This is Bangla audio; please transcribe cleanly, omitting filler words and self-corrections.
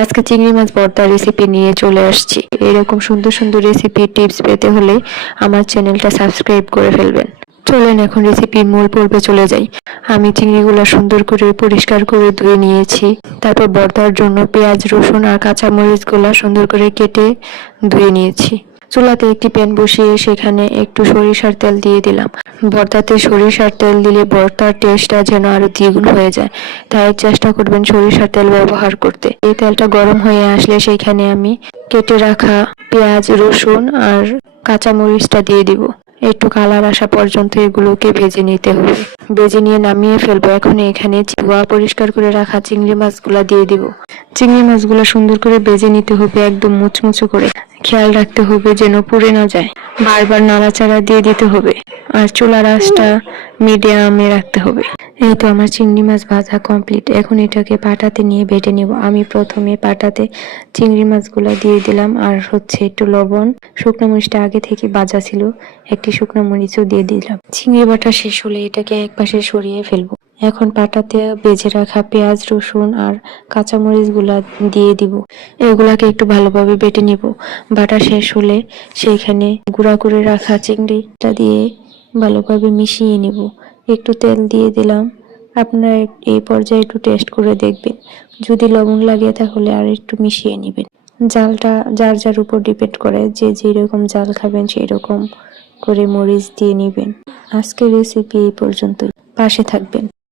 আজকে চিংড়ি মাছ ভর্তা রেসিপি নিয়ে চলে আসছি। এরকম সুন্দর সুন্দর রেসিপি টিপস পেতে হলে আমার চ্যানেলটা সাবস্ক্রাইব করে ফেলবেন। চলেন এখন রেসিপির মূল পর্বে চলে যাই। আমি চিংড়িগুলো সুন্দর করে পরিষ্কার করে ধুয়ে নিয়েছি। তারপর ভর্তার জন্য পেঁয়াজ, রসুন আর কাঁচামরিচগুলো সুন্দর করে কেটে ধুয়ে নিয়েছি। চুলাতে একটি প্যান বসিয়ে সেখানে একটু সরিষার তেল দিয়ে দিলাম। ভর্তাতে সরিষার তেল দিলে ভর্তার টেস্টটা যেন আরো দ্বিগুণ হয়ে যায়, তাই চেষ্টা করবেন সরিষার তেল ব্যবহার করতে। এই তেলটা গরম হয়ে আসলে সেইখানে আমি কেটে রাখা পেঁয়াজ, রসুন আর কাঁচামরিচটা দিয়ে দিব। একটু কালার আসা পর্যন্ত এগুলোকে ভেজে নিতে হবে। ভেজে নিয়ে নামিয়ে ফেলবো। এখন এখানে ধোয়া পরিষ্কার করে রাখা চিংড়ি মাছগুলা দিয়ে দিব। চিংড়ি মাছগুলো সুন্দর করে ভেজে নিতে হবে, একদম মুচমুচে করে। খেয়াল রাখতে হবে যেন পুড়ে না যায়। বারবার নাড়াচাড়া দিয়ে দিতে হবে আর চুলার আঁচটা মিডিয়ামে রাখতে হবে। এই তো আমার চিংড়ি মাছ ভাজা কমপ্লিট। এখন এটাকে পাটাতে নিয়ে বেটে নেব। আমি প্রথমে পাটাতে চিংড়ি মাছগুলো দিয়ে দিলাম আর একটু লবণ। শুকনো মরিচটা আগে থেকে ভাজা ছিল, একটি শুকনো মরিচও দিয়ে দিলাম। চিংড়ি বাটা শেষ হলে এটাকে একপাশে সরিয়ে ফেলবো। এখন পাটাতে ভেজে রাখা পেঁয়াজ, রসুন আর কাঁচামরিচ গুলা দিয়ে দিব। এগুলাকে একটু ভালোভাবে বেটে নিব। বাটা শেষ হলে সেইখানে গুঁড়া করে রাখা চিংড়িটা দিয়ে ভালোভাবে মিশিয়ে নিব। একটু তেল দিয়ে দিলাম। আপনারা এই পর্যায়ে একটু টেস্ট করে দেখবেন, যদি লবণ লাগে তাহলে আর একটু মিশিয়ে নেবেন। জালটা যার যার উপর ডিপেন্ড করে, যে যেরকম জাল খাবেন সেই রকম করে মরিচ দিয়ে নেবেন। আজকের রেসিপি এই পর্যন্তই। পাশে থাকবেন।